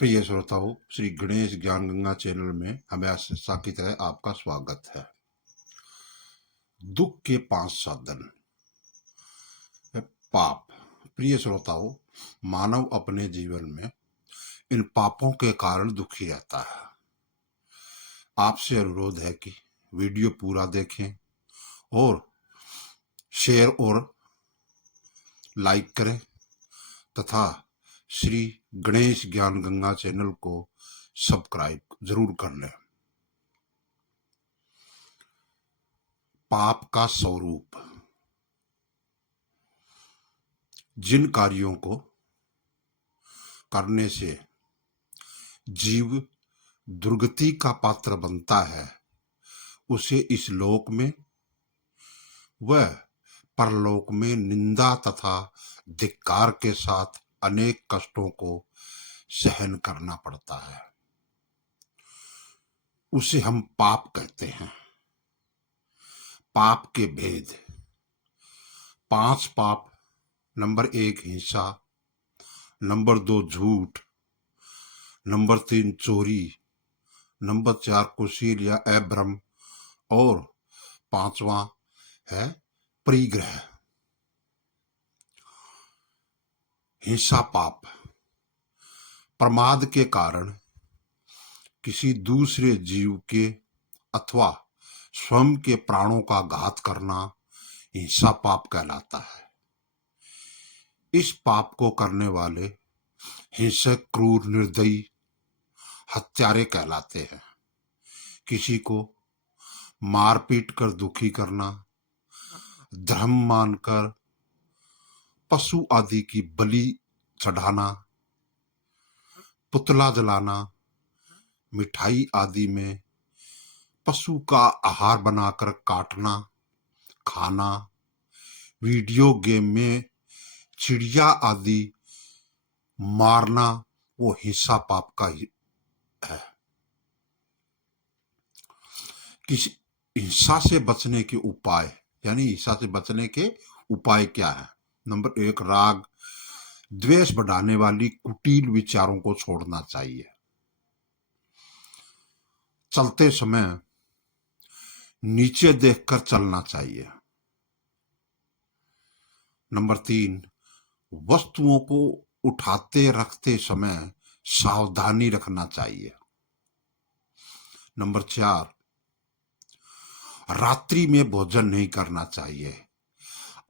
प्रिय श्रोताओं, श्री गणेश ज्ञान गंगा चैनल में हमेशा की तरह आपका स्वागत है। दुख के 5 साधन है पाप। प्रिय श्रोताओं, मानव अपने जीवन में इन पापों के कारण दुखी रहता है। आपसे अनुरोध है कि वीडियो पूरा देखें और शेयर और लाइक करें तथा श्री गणेश ज्ञान गंगा चैनल को सब्सक्राइब जरूर कर लें। पाप का स्वरूप। जिन कार्यों को करने से जीव दुर्गति का पात्र बनता है, उसे इस लोक में व परलोक में निंदा तथा धिक्कार के साथ अनेक कष्टों को सहन करना पड़ता है। उसे हम पाप कहते हैं। पाप के भेद। 5 पाप। नंबर 1 हिंसा, नंबर 2 झूठ, नंबर 3 चोरी, नंबर 4 कुशील या अभ्रम और 5वां है परिग्रह। हिंसा पाप। प्रमाद के कारण किसी दूसरे जीव के अथवा स्वयं के प्राणों का घात करना हिंसा पाप कहलाता है। इस पाप को करने वाले हिंसक, क्रूर, निर्दयी, हत्यारे कहलाते हैं। किसी को मारपीट कर दुखी करना, धर्म मानकर पशु आदि की बलि चढ़ाना, पुतला जलाना, मिठाई आदि में पशु का आहार बनाकर काटना, खाना, वीडियो गेम में चिड़िया आदि मारना, वो हिंसा पाप का ही है। किसी हिंसा से बचने के उपाय, यानी हिंसा से बचने के उपाय क्या है? नंबर 1 राग द्वेष बढ़ाने वाली कुटिल विचारों को छोड़ना चाहिए। चलते समय नीचे देखकर चलना चाहिए। नंबर 3 वस्तुओं को उठाते रखते समय सावधानी रखना चाहिए। नंबर 4 रात्रि में भोजन नहीं करना चाहिए,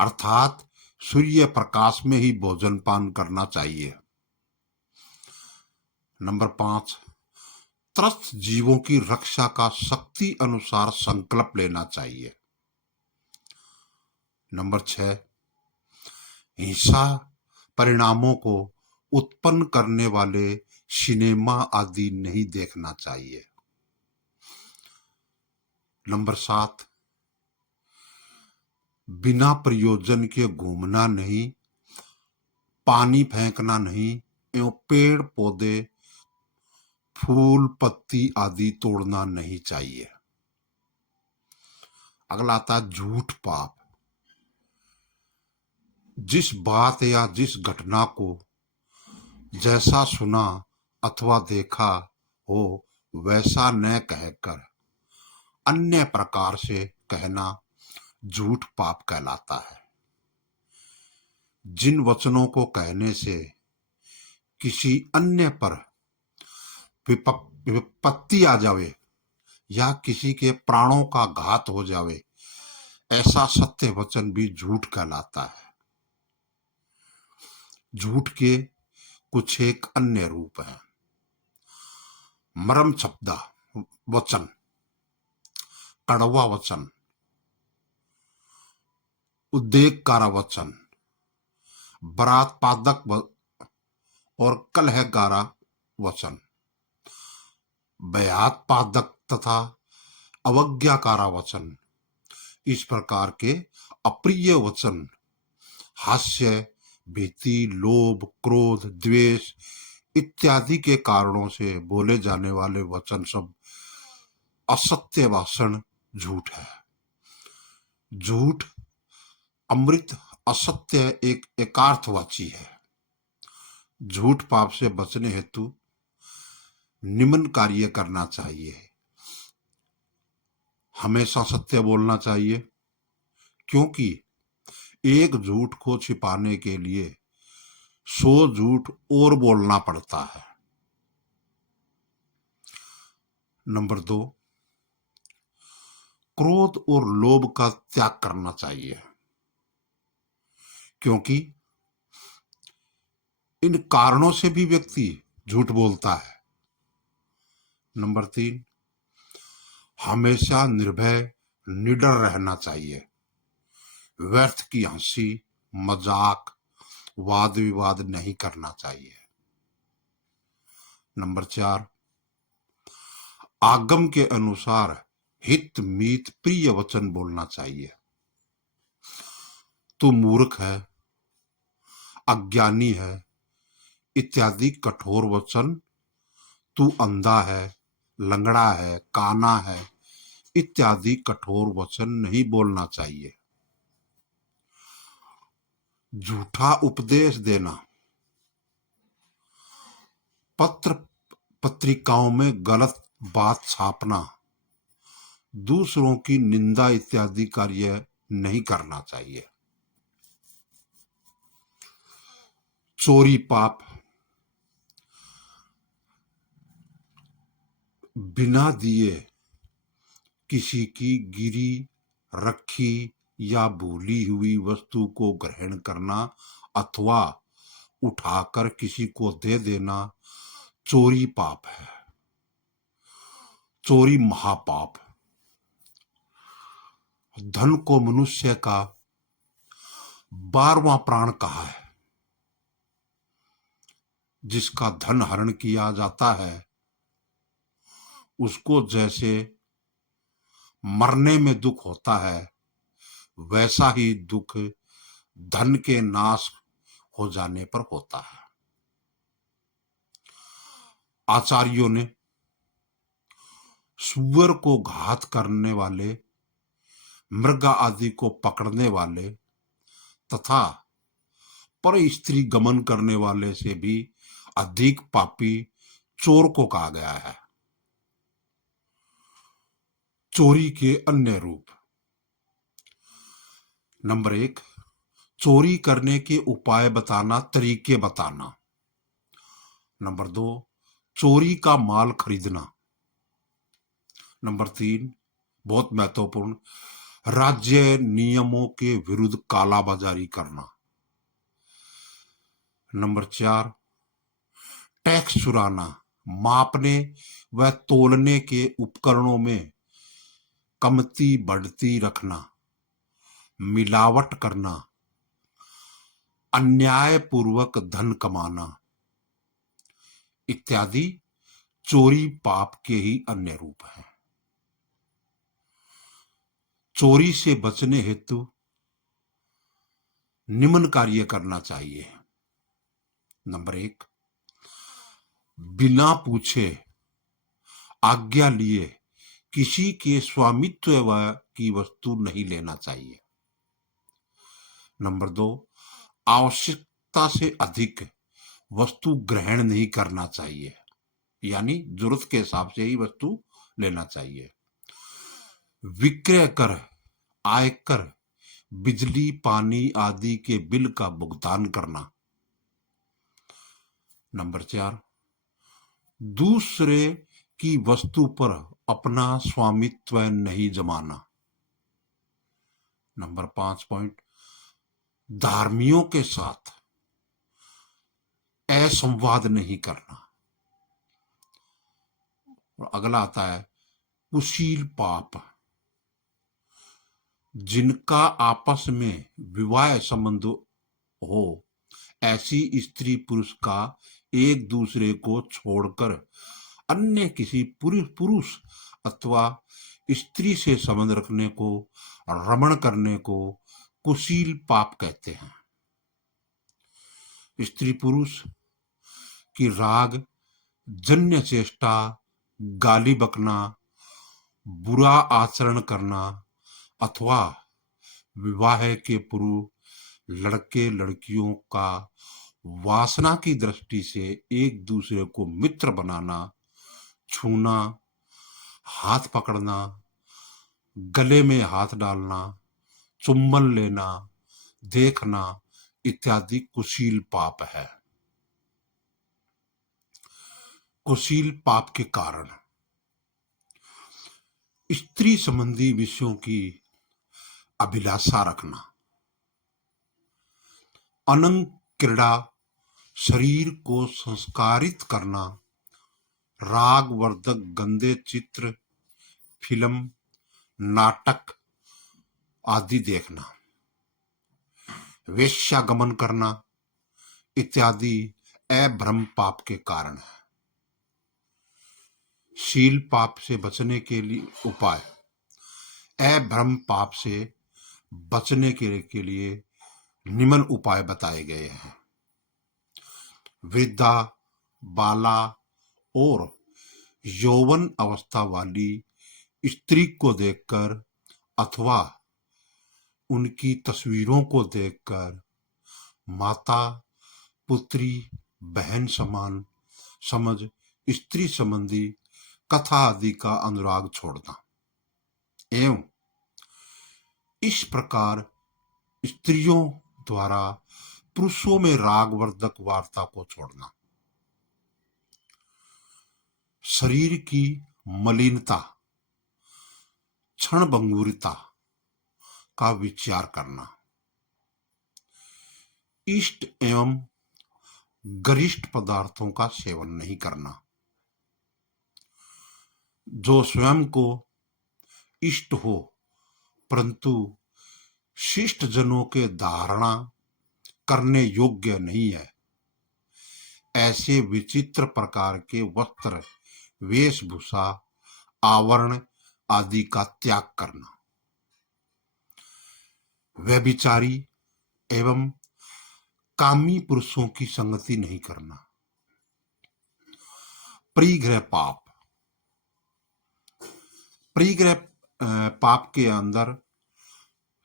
अर्थात सूर्य प्रकाश में ही भोजन पान करना चाहिए। नंबर 5 त्रस्त जीवों की रक्षा का शक्ति अनुसार संकल्प लेना चाहिए। नंबर 6 हिंसा परिणामों को उत्पन्न करने वाले सिनेमा आदि नहीं देखना चाहिए। नंबर 7 बिना प्रयोजन के घूमना नहीं, पानी फेंकना नहीं एवं पेड़ पौधे, फूल पत्ती आदि तोड़ना नहीं चाहिए। अगला आता है झूठ पाप। जिस बात या जिस घटना को जैसा सुना अथवा देखा हो वैसा न कहकर अन्य प्रकार से कहना झूठ पाप कहलाता है। जिन वचनों को कहने से किसी अन्य पर विपत्ति आ जावे या किसी के प्राणों का घात हो जावे, ऐसा सत्य वचन भी झूठ कहलाता है। झूठ के कुछ एक अन्य रूप हैं। मरम शब्द वचन, कड़वा वचन, उद्वेगकारा वचन, बरात पादक और कलहकारा वचन, भयात पादक तथा अवज्ञाकारा वचन। इस प्रकार के अप्रिय वचन हास्य, भीति, लोभ, क्रोध, द्वेष इत्यादि के कारणों से बोले जाने वाले वचन सब असत्य भाषण झूठ है। झूठ अमृत, असत्य एक एकार्थवाची है। झूठ पाप से बचने हेतु निम्न कार्य करना चाहिए। हमेशा सत्य बोलना चाहिए, क्योंकि एक झूठ को छिपाने के लिए 100 झूठ और बोलना पड़ता है। नंबर 2, क्रोध और लोभ का त्याग करना चाहिए, क्योंकि इन कारणों से भी व्यक्ति झूठ बोलता है। नंबर 3, हमेशा निर्भय निडर रहना चाहिए। व्यर्थ की हंसी मजाक वाद विवाद नहीं करना चाहिए। नंबर 4, आगम के अनुसार हित मीत प्रिय वचन बोलना चाहिए। तू मूर्ख है, अज्ञानी है इत्यादि कठोर वचन, तू अंधा है, लंगड़ा है, काना है इत्यादि कठोर वचन नहीं बोलना चाहिए। झूठा उपदेश देना, पत्र पत्रिकाओं में गलत बात छापना, दूसरों की निंदा इत्यादि कार्य नहीं करना चाहिए। चोरी पाप, बिना दिए किसी की गिरी रखी या भूली हुई वस्तु को ग्रहण करना अथवा उठाकर किसी को दे देना चोरी पाप है। चोरी महापाप। धन को मनुष्य का 12वां प्राण कहा है। जिसका धन हरण किया जाता है उसको जैसे मरने में दुख होता है, वैसा ही दुख धन के नाश हो जाने पर होता है। आचार्यों ने सुअर को घात करने वाले, मृग आदि को पकड़ने वाले तथा पर स्त्री गमन करने वाले से भी अधिक पापी चोर को कहा गया है। चोरी के अन्य रूप। नंबर 1, चोरी करने के उपाय बताना, तरीके बताना। नंबर 2, चोरी का माल खरीदना। नंबर 3, बहुत महत्वपूर्ण, राज्य नियमों के विरुद्ध कालाबाजारी करना। नंबर 4, टैक्स चुराना, मापने व तोलने के उपकरणों में कमती बढ़ती रखना, मिलावट करना, अन्यायपूर्वक धन कमाना इत्यादि चोरी पाप के ही अन्य रूप हैं। चोरी से बचने हेतु निम्न कार्य करना चाहिए। नंबर 1, बिना पूछे आज्ञा लिए किसी के स्वामित्व की वस्तु नहीं लेना चाहिए। नंबर 2, आवश्यकता से अधिक वस्तु ग्रहण नहीं करना चाहिए, यानी जरूरत के हिसाब से ही वस्तु लेना चाहिए। विक्रय कर, आयकर, बिजली पानी आदि के बिल का भुगतान करना। नंबर 4, दूसरे की वस्तु पर अपना स्वामित्व नहीं जमाना। नंबर 5 पॉइंट, धार्मियों के साथ असंवाद नहीं करना। और अगला आता है कुशील पाप, जिनका आपस में विवाह संबंध हो, ऐसी स्त्री पुरुष का एक दूसरे को छोड़कर अन्य किसी पुरुष अथवा स्त्री से संबंध रखने को, रमण करने को कुशील पाप कहते हैं। स्त्री पुरुष की राग जन्य चेष्टा, गाली बकना, बुरा आचरण करना अथवा विवाह के पूर्व लड़के लड़कियों का वासना की दृष्टि से एक दूसरे को मित्र बनाना छूना, हाथ पकड़ना, गले में हाथ डालना, चुंबन लेना, देखना इत्यादि कुशील पाप है। कुशील पाप के कारण स्त्री संबंधी विषयों की अभिलाषा रखना, अनंग क्रीड़ा, शरीर को संस्कारित करना, रागवर्धक गंदे चित्र, फिल्म, नाटक आदि देखना, वेश्यागमन करना इत्यादि अभ्रम पाप के कारण है। शील पाप से बचने के लिए उपाय। अभ्रम पाप से बचने के लिए निम्न उपाय बताए गए हैं। वृद्धा, बाला और यौवन अवस्था वाली स्त्री को देखकर अथवा उनकी तस्वीरों को देखकर माता, पुत्री, बहन समान समझ स्त्री संबंधी कथा आदि का अनुराग छोड़ना एवं इस प्रकार स्त्रियों द्वारा पुरुषों में रागवर्धक वार्ता को छोड़ना, शरीर की मलिनता, क्षणभंगुरता का विचार करना, इष्ट एवं गरिष्ठ पदार्थों का सेवन नहीं करना, जो स्वयं को इष्ट हो परंतु शिष्ट जनों के धारणा करने योग्य नहीं है, ऐसे विचित्र प्रकार के वस्त्र, वेशभूषा, आवरण आदि का त्याग करना, व्यभिचारी एवं कामी पुरुषों की संगति नहीं करना, परिग्रह पाप। परिग्रह पाप के अंदर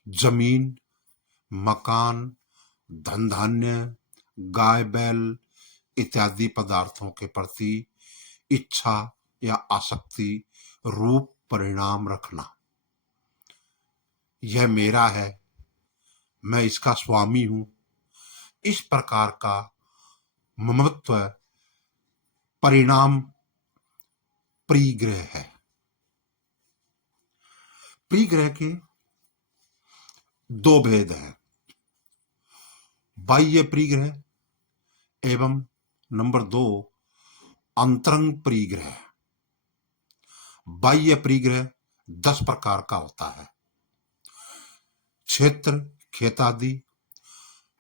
जमीन, मकान, धन धान्य, गाय बैल इत्यादि पदार्थों के प्रति इच्छा या आसक्ति रूप परिणाम रखना। यह मेरा है, मैं इसका स्वामी हूं, इस प्रकार का ममत्व परिणाम परिग्रह है। परिग्रह के दो भेद हैं, बाह्य परिग्रह एवं नंबर 2 अंतरंग परिग्रह। बाह्य परिग्रह 10 प्रकार का होता है। क्षेत्र, खेत आदि,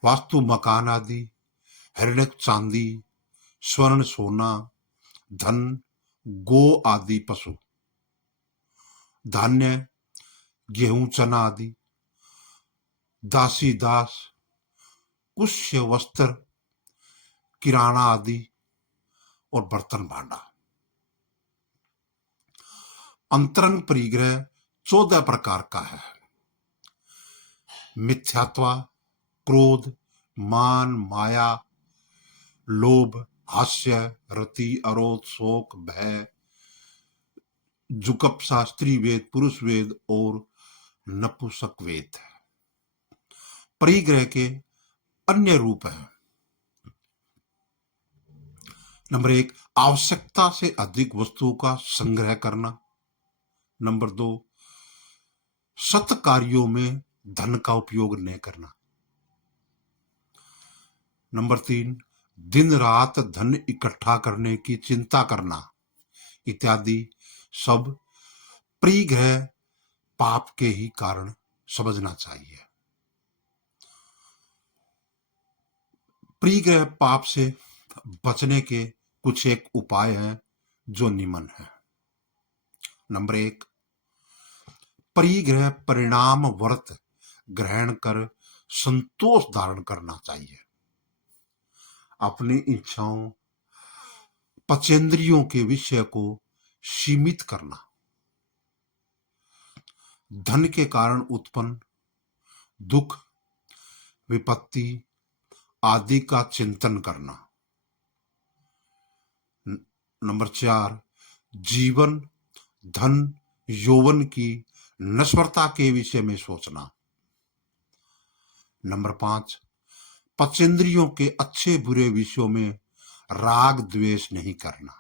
वास्तु मकान आदि, हृदय चांदी, स्वर्ण सोना, धन, गो आदि पशु, धान्य, गेहूं चना आदि, दासी दास, कुश्य वस्त्र, किराना आदि और बर्तन भांडा। अंतरंग परिग्रह 14 प्रकार का है। मिथ्यात्व, क्रोध, मान, माया, लोभ, हास्य, रति, अरोध, शोक, भय, जुगप्सा, स्त्री वेद, पुरुष वेद और नपुंसक वेद। परिग्रह के अन्य रूप हैं। नंबर 1 आवश्यकता से अधिक वस्तुओं का संग्रह करना। नंबर 2 सत कार्यों में धन का उपयोग न करना। नंबर 3 दिन रात धन इकट्ठा करने की चिंता करना इत्यादि सब परिग्रह पाप के ही कारण समझना चाहिए। परिग्रह पाप से बचने के कुछ एक उपाय हैं जो निम्न है। नंबर 1 परिग्रह परिणाम व्रत ग्रहण कर संतोष धारण करना चाहिए। अपनी इच्छाओं, पचेंद्रियों के विषय को सीमित करना, धन के कारण उत्पन्न दुख, विपत्ति आदि का चिंतन करना। नंबर 4 जीवन, धन, यौवन की नश्वरता के विषय में सोचना। नंबर 5, पंचेंद्रियों के अच्छे बुरे विषयों में राग द्वेष नहीं करना।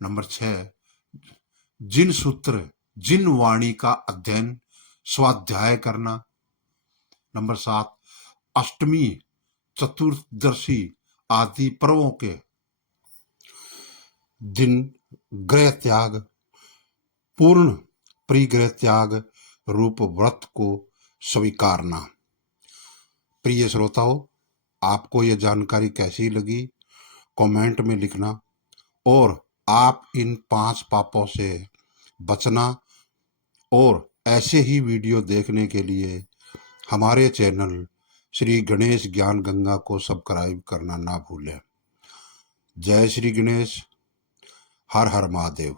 नंबर 6, जिन सूत्र, जिन वाणी का अध्ययन स्वाध्याय करना। नंबर 7, अष्टमी, चतुर्दशी आदि पर्वों के दिन गृह त्याग, पूर्ण परिग्रह त्याग रूप व्रत को स्वीकारना। प्रिय श्रोताओं, आपको यह जानकारी कैसी लगी कमेंट में लिखना, और आप इन 5 पापों से बचना और ऐसे ही वीडियो देखने के लिए हमारे चैनल श्री गणेश ज्ञान गंगा को सब्सक्राइब करना ना भूलें। जय श्री गणेश, हर हर महादेव।